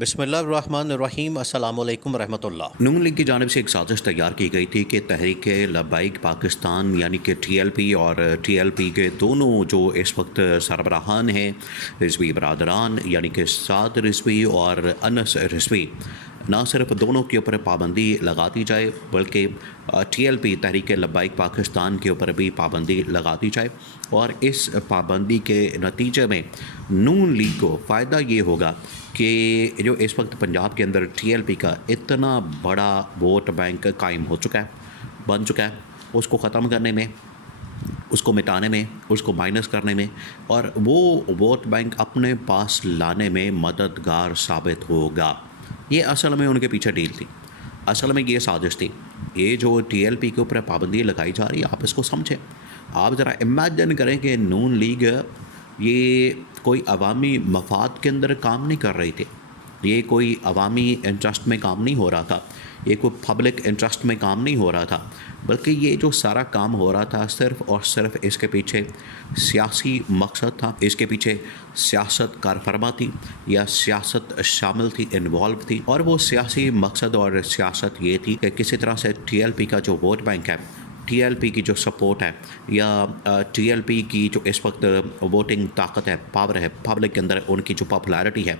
بسم اللہ الرحمن الرحیم، السلام علیکم ورحمۃ اللہ۔ نون لیگ کی جانب سے ایک سازش تیار کی گئی تھی کہ تحریک لبیک پاکستان یعنی کہ ٹی ایل پی اور ٹی ایل پی کے دونوں جو اس وقت سربراہان ہیں، رضوی برادران یعنی کہ سعد رضوی اور انس رضوی، نہ صرف دونوں کے اوپر پابندی لگا دی جائے بلکہ T L P Tehreek Labbaik Pakistan کے اوپر بھی پابندی لگا دی جائے، اور اس پابندی کے نتیجے میں نون لیگ کو فائدہ یہ ہوگا کہ جو اس وقت پنجاب کے اندر ٹی ایل پی کا اتنا بڑا ووٹ بینک قائم ہو چکا ہے، بن چکا ہے، اس کو ختم کرنے میں، اس کو مٹانے میں، اس کو مائنس کرنے میں اور وہ ووٹ بینک اپنے پاس لانے میں مددگار ثابت ہوگا۔ یہ اصل میں ان کے پیچھے ڈیل تھی، اصل میں یہ سازش تھی۔ یہ جو ٹی ایل پی کے اوپر پابندی لگائی جا رہی ہے، آپ اس کو سمجھیں۔ آپ ذرا امیجن کریں کہ نون لیگ یہ کوئی عوامی مفاد کے اندر کام نہیں کر رہی تھی، یہ کوئی عوامی انٹرسٹ میں کام نہیں ہو رہا تھا، یہ کوئی پبلک انٹرسٹ میں کام نہیں ہو رہا تھا، بلکہ یہ جو سارا کام ہو رہا تھا صرف اور صرف اس کے پیچھے سیاسی مقصد تھا، اس کے پیچھے سیاست کار فرما تھی یا سیاست شامل تھی، انوالو تھی، اور وہ سیاسی مقصد اور سیاست یہ تھی کہ کسی طرح سے ٹی ایل پی کا جو ووٹ بینک ہے، ٹی ایل پی کی جو سپورٹ ہے یا ٹی ایل پی کی جو اس وقت ووٹنگ طاقت ہے، پاور ہے، پبلک کے اندر ان کی جو پاپولیرٹی ہے،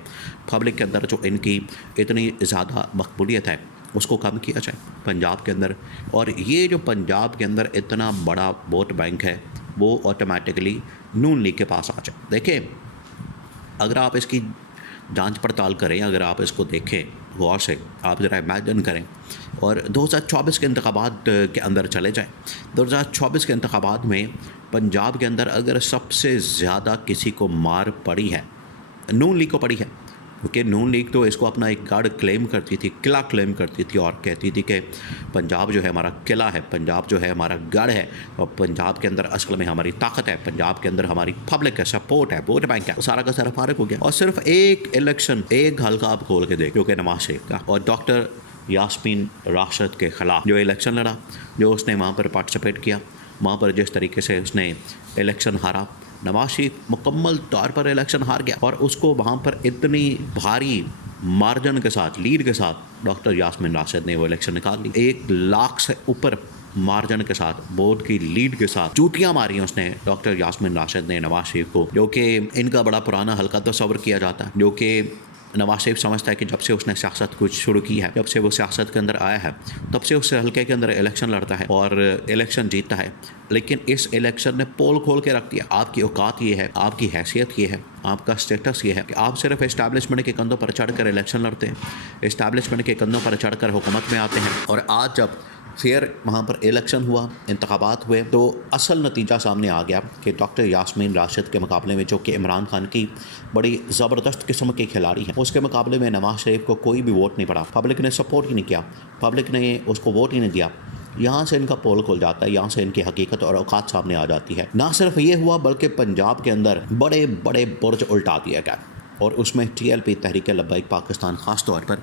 پبلک کے اندر جو ان کی اتنی زیادہ مقبولیت ہے، اس کو کم کیا جائے پنجاب کے اندر۔ اور یہ جو پنجاب کے اندر اتنا بڑا ووٹ بینک ہے وہ آٹومیٹکلی نون لیگ کے پاس آ جائے۔ دیکھیں، اگر آپ اس کی جانچ پڑتال کریں، اگر آپ اس کو دیکھیں غور سے، آپ ذرا امیجن کریں اور 2024 کے انتخابات کے اندر چلے جائیں۔ 2024 کے انتخابات میں پنجاب کے اندر اگر سب سے زیادہ کسی کو مار پڑی ہے، نون لیگ کو پڑی ہے، کیونکہ نون لیگ تو اس کو اپنا ایک گڑھ کلیم کرتی تھی، قلعہ کلیم کرتی تھی، اور کہتی تھی کہ پنجاب جو ہے ہمارا قلعہ ہے، پنجاب جو ہے ہمارا گڑھ ہے، اور پنجاب کے اندر اصل میں ہماری طاقت ہے، پنجاب کے اندر ہماری پبلک ہے، سپورٹ ہے، ووٹ بینک ہے۔ وہ سارا کا سارا فارغ ہو گیا، اور صرف ایک الیکشن، ایک حلقہ آپ کھول کے دیکھ، جو کہ نواز شریف کا اور ڈاکٹر یاسمین راشد کے خلاف جو الیکشن لڑا، جو اس نے وہاں پر پارٹیسپیٹ کیا، وہاں پر جس طریقے سے اس نے الیکشن ہارا، نواز شریف مکمل طور پر الیکشن ہار گیا، اور اس کو وہاں پر اتنی بھاری مارجن کے ساتھ، لیڈ کے ساتھ ڈاکٹر یاسمین راشد نے وہ الیکشن نکال لی۔ 1,00,000 سے اوپر مارجن کے ساتھ، ووٹ کی لیڈ کے ساتھ چوٹیاں ماری اس نے ڈاکٹر یاسمین راشد نے نواز شریف کو، جو کہ ان کا بڑا پرانا حلقہ تصور کیا جاتا ہے، جو کہ نواز شریف سمجھتا ہے کہ جب سے اس نے سیاست کچھ شروع کی ہے، جب سے وہ سیاست کے اندر آیا ہے، تب سے اس حلقے کے اندر الیکشن لڑتا ہے اور الیکشن جیتتا ہے۔ لیکن اس الیکشن نے پول کھول کے رکھ دیا۔ آپ کی اوقات یہ ہے، آپ کی حیثیت یہ ہے، آپ کا سٹیٹس یہ ہے کہ آپ صرف اسٹیبلشمنٹ کے کندھوں پر چڑھ کر الیکشن لڑتے ہیں، اسٹیبلشمنٹ کے کندھوں پر چڑھ کر حکومت میں آتے ہیں، اور آج جب پھر وہاں پر الیکشن ہوا، انتخابات ہوئے، تو اصل نتیجہ سامنے آ گیا کہ ڈاکٹر یاسمین راشد کے مقابلے میں، جو کہ عمران خان کی بڑی زبردست قسم کے کھلاڑی ہیں، اس کے مقابلے میں نواز شریف کو کوئی بھی ووٹ نہیں پڑا، پبلک نے سپورٹ ہی نہیں کیا، پبلک نے اس کو ووٹ ہی نہیں دیا۔ یہاں سے ان کا پول کھل جاتا ہے، یہاں سے ان کی حقیقت اور اوقات سامنے آ جاتی ہے۔ نہ صرف یہ ہوا بلکہ پنجاب کے اندر بڑے بڑے برج الٹا دیا گیا، اور اس میں T L P Tehreek Labbaik Pakistan خاص طور پر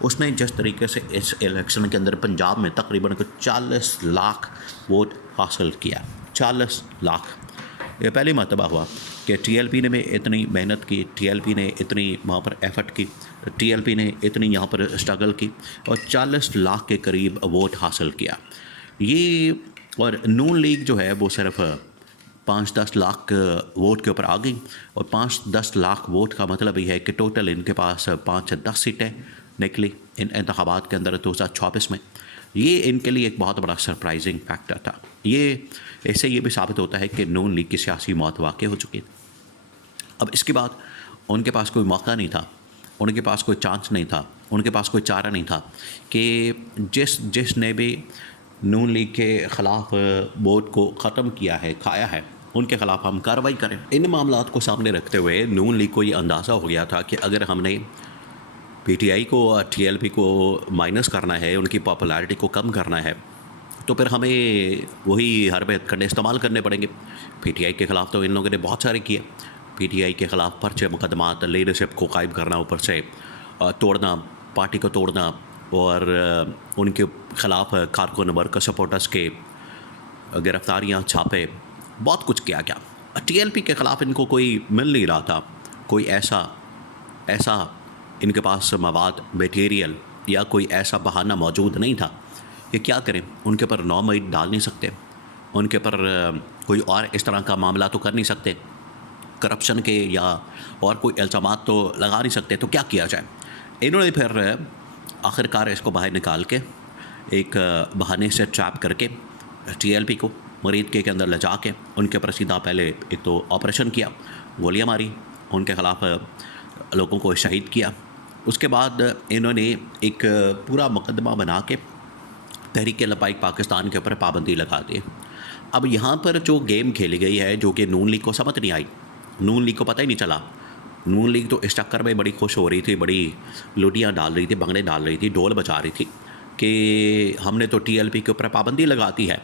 اس نے جس طریقے سے اس الیکشن کے اندر پنجاب میں تقریباً 40 لاکھ ووٹ حاصل کیا، 40 لاکھ۔ یہ پہلی مرتبہ ہوا کہ ٹی ایل پی نے میں اتنی محنت کی، ٹی ایل پی نے اتنی وہاں پر ایفرٹ کی، ٹی ایل پی نے اتنی یہاں پر اسٹرگل کی اور 40 لاکھ کے قریب ووٹ حاصل کیا۔ یہ اور نون لیگ جو ہے وہ صرف 5-10 لاکھ ووٹ کے اوپر آ گئی، اور 5-10 لاکھ ووٹ کا مطلب یہ ہے کہ ٹوٹل ان کے پاس 5-10 سیٹیں نکلی ان انتخابات کے اندر 2024 میں۔ یہ ان کے لیے ایک بہت بڑا سرپرائزنگ فیکٹر تھا۔ یہ اس سے یہ بھی ثابت ہوتا ہے کہ نون لیگ کی سیاسی موت واقع ہو چکی تھی۔ اب اس کے بعد ان کے پاس کوئی موقع نہیں تھا، ان کے پاس کوئی چانس نہیں تھا، ان کے پاس کوئی چارہ نہیں تھا کہ جس نے بھی نون لیگ کے خلاف ووٹ کو ختم کیا ہے، کھایا ہے، ان کے خلاف ہم کارروائی کریں۔ ان معاملات کو سامنے رکھتے ہوئے نون لیگ کو یہ اندازہ ہو گیا تھا کہ اگر ہم نے پی ٹی آئی کو اور ٹی ایل پی کو مائنس کرنا ہے، ان کی پاپولیرٹی کو کم کرنا ہے، تو پھر ہمیں وہی حربے کنڈے استعمال کرنے پڑیں گے۔ پی ٹی آئی کے خلاف تو ان لوگوں نے بہت سارے کیے، پی ٹی آئی کے خلاف پرچے مقدمات، لیڈرشپ کو قائم کرنا، اوپر سے توڑنا، پارٹی کو توڑنا، اور ان کے خلاف کارکن ورکر سپورٹرز کے گرفتاریاں، چھاپے، بہت کچھ کیا گیا۔ ٹی ایل پی کے خلاف ان کو کوئی مل نہیں رہا تھا، کوئی ایسا ان کے پاس مواد میٹیریل یا کوئی ایسا بہانہ موجود نہیں تھا کہ کیا کریں. ان کے پر 9 مئی ڈال نہیں سکتے, ان کے پر کوئی اور اس طرح کا معاملہ تو کر نہیں سکتے, کرپشن کے یا اور کوئی الزامات تو لگا نہیں سکتے. تو کیا کیا جائے؟ انہوں نے پھر آخر کار اس کو باہر نکال کے ایک بہانے سے ٹریپ کر کے TLP کو مریض کے اندر لے جا کے ان کے پر سیدھا پہلے ایک تو آپریشن کیا, گولیاں ماری, ان کے خلاف لوگوں کو شہید کیا. اس کے بعد انہوں نے ایک پورا مقدمہ بنا کے تحریک لبیک پاکستان کے اوپر پابندی لگا دی. اب یہاں پر جو گیم کھیلی گئی ہے جو کہ نون لیگ کو سمجھ نہیں آئی, نون لیگ کو پتہ ہی نہیں چلا. نون لیگ تو اس چکر میں بڑی خوش ہو رہی تھی, بڑی لوٹیاں ڈال رہی تھی, بنگڑے ڈال رہی تھی, ڈول بجا رہی تھی کہ ہم نے تو TLP کے اوپر پابندی لگاتی ہے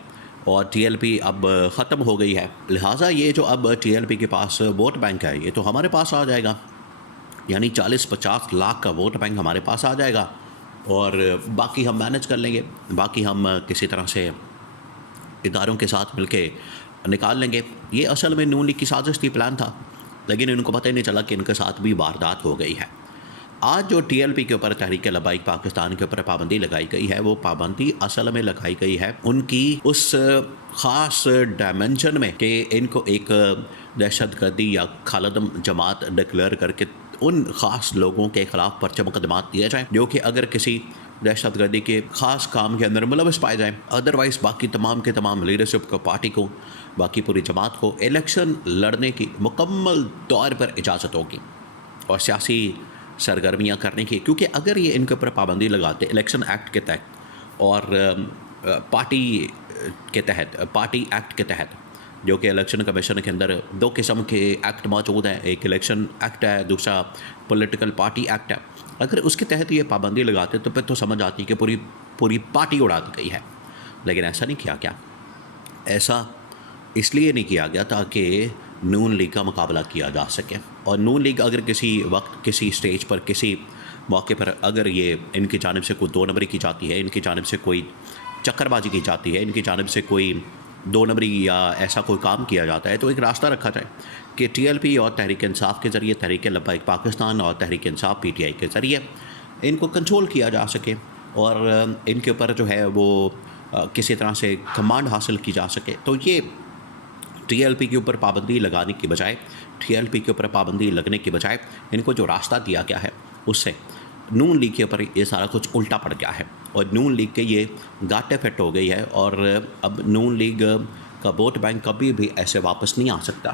اور TLP اب ختم ہو گئی ہے, لہٰذا یہ جو اب TLP کے پاس ووٹ بینک ہے یہ تو ہمارے پاس آ جائے گا, یعنی 40-50 لاکھ کا ووٹ بینک ہمارے پاس آ جائے گا اور باقی ہم مینج کر لیں گے, باقی ہم کسی طرح سے اداروں کے ساتھ مل کے نکال لیں گے. یہ اصل میں نون لیگ کی سازش تھی, پلان تھا, لیکن ان کو پتہ ہی نہیں چلا کہ ان کے ساتھ بھی واردات ہو گئی ہے. آج جو TLP کے اوپر تحریک لبیک پاکستان کے اوپر پابندی لگائی گئی ہے وہ پابندی اصل میں لگائی گئی ہے ان کی اس خاص ڈائمنشن میں کہ ان کو ایک دہشت گردی یا خالدم جماعت ڈکلیئر کر کے ان خاص لوگوں کے خلاف پرچہ مقدمات دیا جائیں جو کہ اگر کسی دہشت گردی کے خاص کام کے اندر ملوث پائے جائیں. ادروائز باقی تمام کے تمام لیڈرشپ کو, پارٹی کو, باقی پوری جماعت کو الیکشن لڑنے کی مکمل طور پر اجازت ہوگی اور سیاسی سرگرمیاں کرنے کی, کیونکہ اگر یہ ان کے اوپر پابندی لگاتے الیکشن ایکٹ کے تحت اور پارٹی کے تحت, پارٹی ایکٹ کے تحت, جو کہ الیکشن کمیشن کے اندر 2 قسم کے ایکٹ موجود ہیں, ایک الیکشن ایکٹ ہے, دوسرا پولیٹیکل پارٹی ایکٹ ہے. اگر اس کے تحت یہ پابندی لگاتے تو پھر تو سمجھ آتی کہ پوری پارٹی اڑا دی گئی ہے, لیکن ایسا نہیں کیا گیا. ایسا اس لیے نہیں کیا گیا تاکہ نون لیگ کا مقابلہ کیا جا سکے, اور نون لیگ اگر کسی وقت کسی سٹیج پر کسی موقع پر اگر یہ ان کی جانب سے کوئی 2 نمبری کی جاتی ہے, ان کی جانب سے کوئی چکر بازی کی جاتی ہے, ان کی جانب سے کوئی 2 نمبری یا ایسا کوئی کام کیا جاتا ہے, تو ایک راستہ رکھا جائے کہ TLP اور تحریک انصاف کے ذریعے, تحریک لبیک پاکستان اور تحریک انصاف PTI کے ذریعے ان کو کنٹرول کیا جا سکے اور ان کے اوپر جو ہے وہ کسی طرح سے کمانڈ حاصل کی جا سکے. تو یہ TLP کے اوپر پابندی لگانے کی بجائے, TLP کے اوپر پابندی لگنے کی بجائے ان کو جو راستہ دیا گیا ہے اس سے نون لیگ کے اوپر یہ سارا کچھ الٹا پڑ گیا ہے اور نون لیگ کے یہ گاٹے فٹ ہو گئی ہے اور اب نون لیگ کا ووٹ بینک کبھی بھی ایسے واپس نہیں آ سکتا